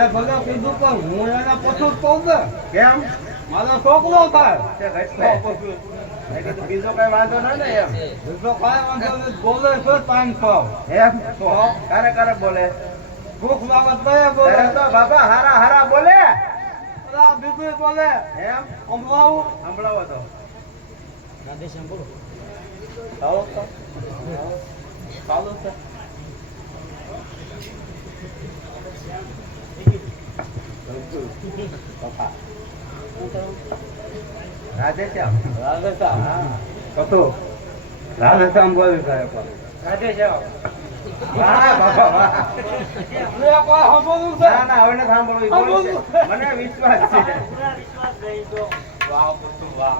તે ભલે કીધું પણ હું એને પછો કહું ને. કેમ? મારો છોકરો થાય બીજો કઈ વાંધો ના ને એમ? બીજો કાંઈ વાંધો બોલે છે પર એમ? તો? કારે કારે બોલે? ભૂખ લાગે તો બોલે. તો બાબા હારા હારા બોલે? બીજું બોલે. એમ? સંભળાવું? સંભળાવો તો. ચાલો રાધેશ્યામ. રાધેશ્યામ. હા. કતું. રાધેશ્યામ સાહેબ રાધેશ્યામ. છે? ના. મને વિશ્વાસ છે. વાહ વાહ.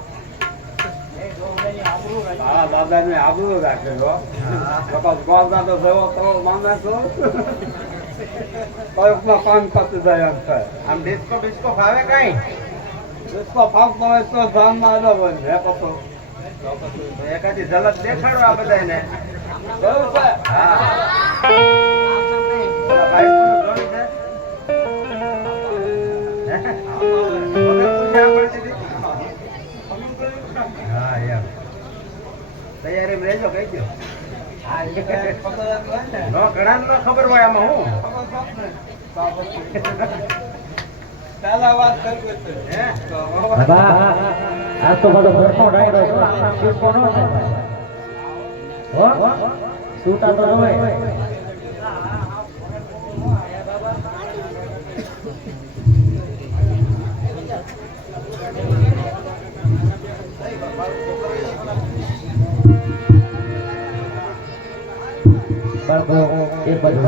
આબરૂ રાખે. છો કપાસ ગોળદા તો થયો તો માંગા છો. કયોકમાં કામ થતું જાય અંતર આમ ડિસ્કો બિસ્કો ફાવે કઈ? ડિસ્કો ફાવતો હોય તો ધામમાં અલગ હોય ને પતો એકાદી ઝલક દેખાડો આ બધાને બરોબર હા. રહેજો કઈ દો ઘણા ન. ખબર હોય આમાં હું. આ તો બધો ભરખો ડાયરો છે. સૂતા તો હોય બાજુ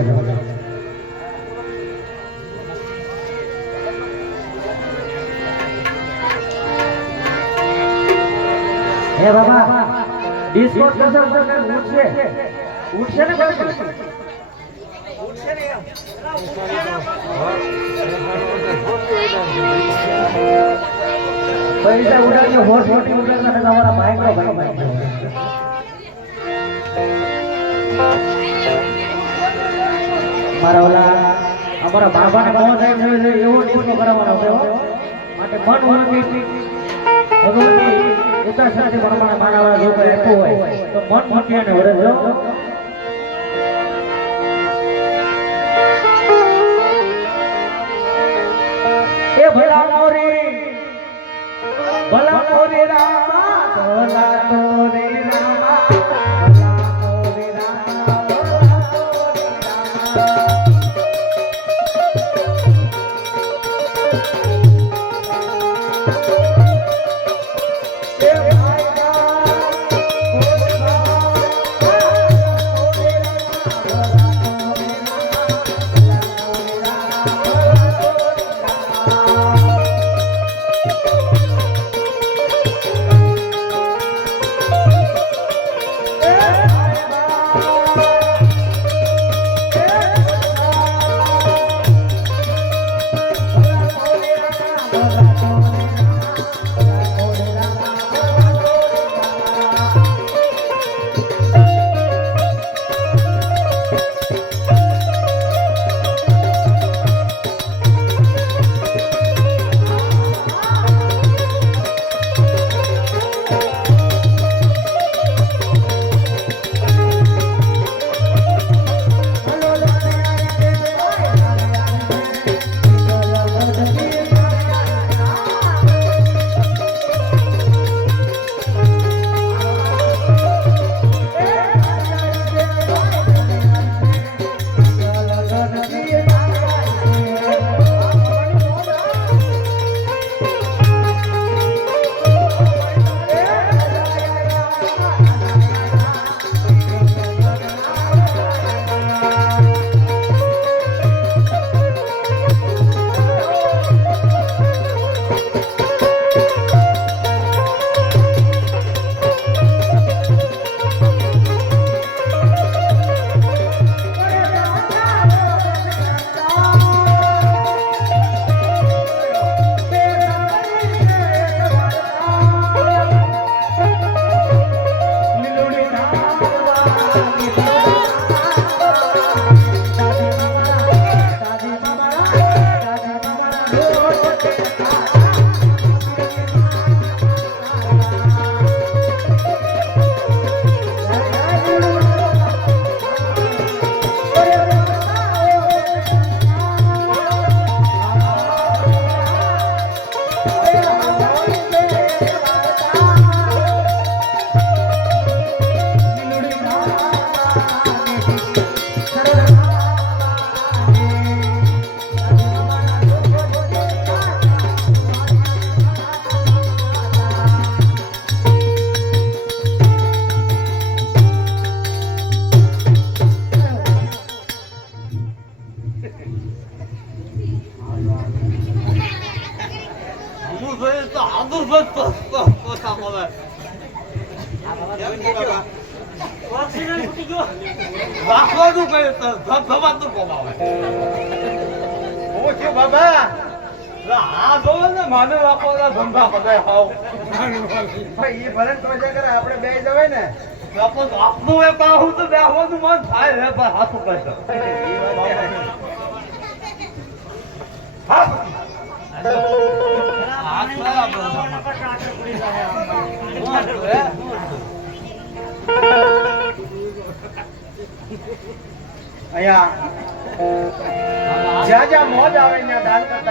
હે બાબા ડિસ્કો કરશો ઉઠશે. ઉઠશે ને તમારા માઇક્રો ભાઈ. મારા ઓલા અમારા બાબાને મોહ છે એવો ડિસ્કો કરવાનો છે. માટે મન મૂકી ભગવાનની ઉતા સાથે પ્રમાણે માનવા જો કોઈ આપ્યું હોય, તો મન મોટિયાને વરે જો એ ભલા મોરી ભલા મોરી રામા ભલા Oh, જોઈએ તો dur dur dur પોતા બોલે રાખવાનું કહ્યું તો ધબધબાતું કોમાવે છું બાબા આ જોવે ને માને રાખવાના ધંધા બધા હાવ એ ભલે મજા કરે આપણે બે જવાય ને આપો આપનું એ પાહું તો બેહવાનું મન થાય હે પણ હાથું કહેતો હા અહીંયા જ્યાં જ્યાં મોજ આવે ત્યાં દાન કરતા